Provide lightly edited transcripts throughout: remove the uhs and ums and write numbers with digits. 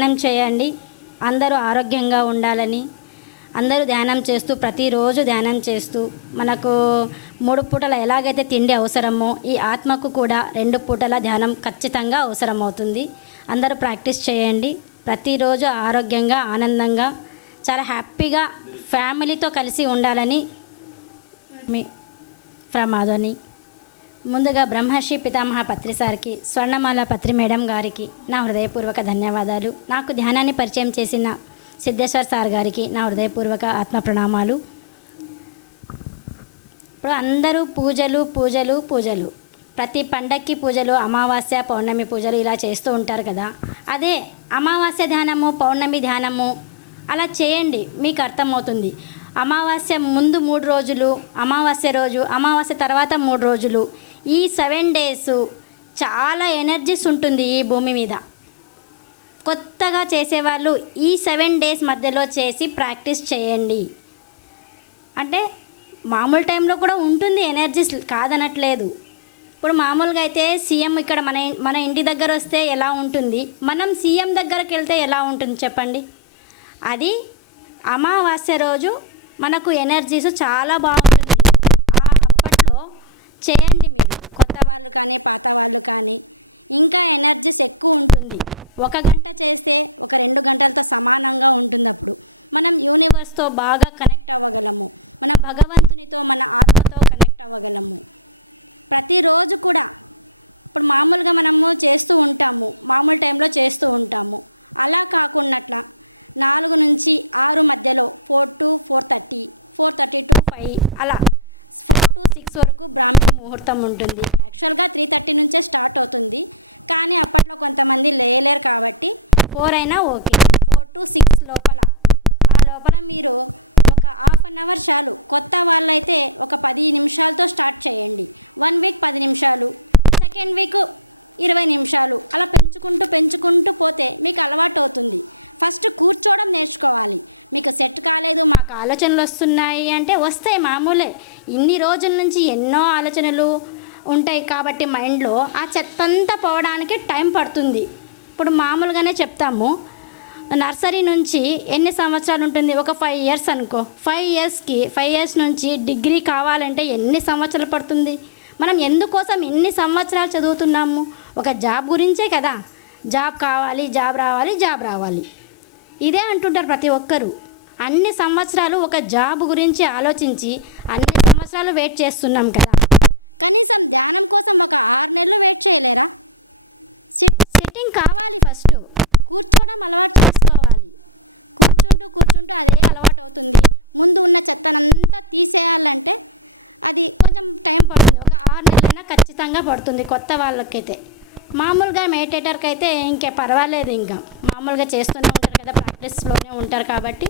ధ్యానం చేయండి. అందరూ ఆరోగ్యంగా ఉండాలని, అందరూ ధ్యానం చేస్తూ ప్రతిరోజు ధ్యానం చేస్తూ మనకు 3 పూటల ఎలాగైతే తిండి అవసరమో ఈ ఆత్మకు కూడా 2 పూటల ధ్యానం ఖచ్చితంగా అవసరమవుతుంది. అందరూ ప్రాక్టీస్ చేయండి. ప్రతిరోజు ఆరోగ్యంగా, ఆనందంగా, చాలా హ్యాపీగా ఫ్యామిలీతో కలిసి ఉండాలని మీ ప్రమాదని. ముందుగా బ్రహ్మర్షి పితామహ పత్రి సార్కి, స్వర్ణమాల పత్రి మేడం గారికి నా హృదయపూర్వక ధన్యవాదాలు. నాకు ధ్యానాన్ని పరిచయం చేసిన సిద్ధేశ్వర్ సార్ గారికి నా హృదయపూర్వక ఆత్మ ప్రణామాలు. ఇప్పుడు అందరూ పూజలు పూజలు పూజలు, ప్రతి పండక్కి పూజలు, అమావాస్య పౌర్ణమి పూజలు ఇలా చేస్తూ ఉంటారు కదా. అదే అమావాస్య ధ్యానము, పౌర్ణమి ధ్యానము అలా చేయండి, మీకు అర్థమవుతుంది. అమావాస్య ముందు 3 రోజులు, అమావాస్య రోజు, అమావాస్య తర్వాత 3 రోజులు, ఈ 7 days చాలా ఎనర్జీస్ ఉంటుంది ఈ భూమి మీద. కొత్తగా చేసేవాళ్ళు ఈ 7 days మధ్యలో చేసి ప్రాక్టీస్ చేయండి. అంటే మామూలు టైంలో కూడా ఉంటుంది ఎనర్జీస్, కాదనట్లేదు. ఇప్పుడు మామూలుగా అయితే సీఎం ఇక్కడ మన ఇంటి దగ్గర వస్తే ఎలా ఉంటుంది, మనం సీఎం దగ్గరికి వెళ్తే ఎలా ఉంటుంది చెప్పండి. అది అమావాస్య రోజు మనకు ఎనర్జీస్ చాలా బాగుంటుంది. అప్పట్లో చేయండి. కొత్త 1 గంట తో బాగా కనెక్ట్, భగవంతుతో కనెక్ట్. అలా 6 వరకు ముహూర్తం ఉంటుంది. అయినా ఓకే. లోపల ఆ లోపల నాకు ఆలోచనలు వస్తున్నాయి అంటే వస్తాయి, మామూలే. ఇన్ని రోజుల నుంచి ఎన్నో ఆలోచనలు ఉంటాయి కాబట్టి మైండ్లో ఆ చెత్తంతా పోవడానికి టైం పడుతుంది. ఇప్పుడు మామూలుగానే చెప్తాము, నర్సరీ నుంచి ఎన్ని సంవత్సరాలు ఉంటుంది, ఒక 5 years అనుకో. 5 years నుంచి డిగ్రీ కావాలంటే ఎన్ని సంవత్సరాలు పడుతుంది. మనం ఎందుకోసం ఎన్ని సంవత్సరాలు చదువుతున్నాము, ఒక జాబ్ గురించే కదా. జాబ్ కావాలి, జాబ్ రావాలి, జాబ్ రావాలి, ఇదే అంటుంటారు ప్రతి ఒక్కరూ. అన్ని సంవత్సరాలు ఒక జాబ్ గురించి ఆలోచించి అన్ని సంవత్సరాలు వెయిట్ చేస్తున్నాం కదా. సెట్టింగ్ ఫస్ట్ చేసుకోవాలి. అలవాటు పడుతుంది, ఒక 6 నెలలైనా ఖచ్చితంగా పడుతుంది కొత్త వాళ్ళకైతే. మామూలుగా మెడిటేటర్కి అయితే ఇంకే పర్వాలేదు, ఇంకా మామూలుగా చేస్తూనే ఉంటారు కదా, ప్రాక్టీస్లోనే ఉంటారు కాబట్టి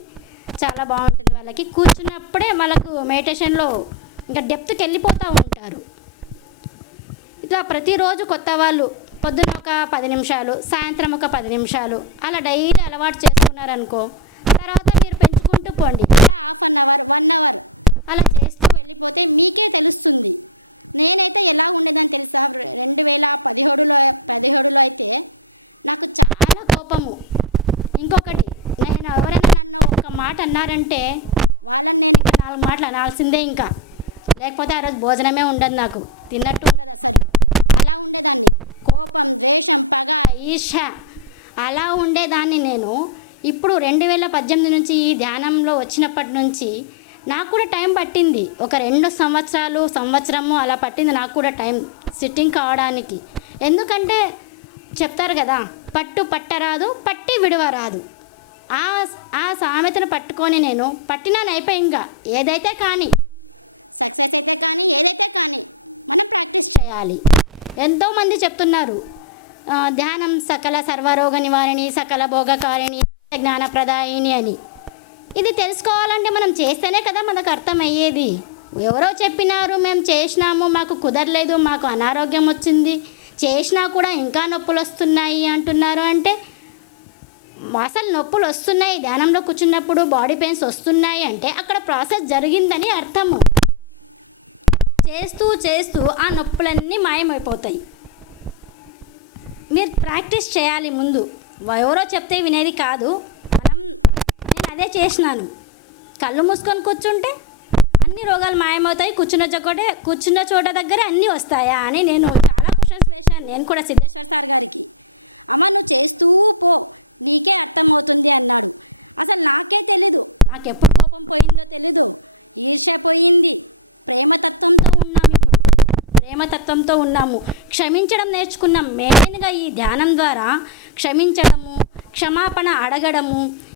చాలా బాగుంటుంది. వాళ్ళకి కూర్చున్నప్పుడే వాళ్ళకు మెడిటేషన్లో ఇంకా డెప్త్కి వెళ్ళిపోతూ ఉంటారు. ఇట్లా ప్రతిరోజు కొత్త వాళ్ళు పొద్దున ఒక 10 నిమిషాలు, సాయంత్రం ఒక 10 నిమిషాలు అలా డైలీ అలవాటు చేసుకున్నారనుకో, తర్వాత మీరు పెంచుకుంటూ పోండి. అలా చేస్తూ చాలా కోపము. ఇంకొకటి, నేను ఎవరైనా ఒక మాట అన్నారంటే ఇంకా 4 మాటలు అనాల్సిందే, ఇంకా లేకపోతే ఆ రోజు భోజనమే ఉండదు నాకు తిన్నట్టు. ఈర్ష అలా ఉండేదాన్ని నేను. ఇప్పుడు 2018 నుంచి ఈ ధ్యానంలో వచ్చినప్పటి నుంచి నాకు కూడా టైం పట్టింది. ఒక 2 సంవత్సరాలు, సంవత్సరము అలా పట్టింది నాకు కూడా టైం సిట్టింగ్ కావడానికి. ఎందుకంటే చెప్తారు కదా, పట్టు పట్టరాదు, పట్టి విడవరాదు. ఆ సామెతను పట్టుకొని నేను పట్టినాను, అయిపోయి ఇంకా ఏదైతే కానీ చేయాలి. ఎంతోమంది చెప్తున్నారు ధ్యానం సకల సర్వరోగ నివారిణి, సకల భోగకారిణి, జ్ఞానప్రదాయిని అని. ఇది తెలుసుకోవాలంటే మనం చేస్తేనే కదా మనకు అర్థమయ్యేది. ఎవరో చెప్పినారు, మేము చేసినాము, మాకు కుదరలేదు, మాకు అనారోగ్యం వచ్చింది, చేసినా కూడా ఇంకా నొప్పులు వస్తున్నాయి అంటున్నారు. అంటే అసలు నొప్పులు వస్తున్నాయి, ధ్యానంలో కూర్చున్నప్పుడు బాడీ పెయిన్స్ వస్తున్నాయి అంటే అక్కడ ప్రాసెస్ జరిగిందని అర్థము. చేస్తూ చేస్తూ ఆ నొప్పులన్నీ మాయమైపోతాయి. మీరు ప్రాక్టీస్ చేయాలి ముందు. ఎవరో చెప్తే వినేది కాదు. నేను అదే చేసినాను. కళ్ళు మూసుకొని కూర్చుంటే అన్ని రోగాలు మాయమవుతాయి, కూర్చున్న చోట దగ్గర అన్నీ వస్తాయా అని నేను చాలా క్వశ్చన్స్ ఇచ్చాను. నేను కూడా నాకు ఎప్పుడు ఉన్నాము, ఇప్పుడు ప్రేమతత్వంతో ఉన్నాము, క్షమించడం నేర్చుకున్నాం. మెయిన్గా ఈ ధ్యానం ద్వారా క్షమించడము, క్షమాపణ అడగడము,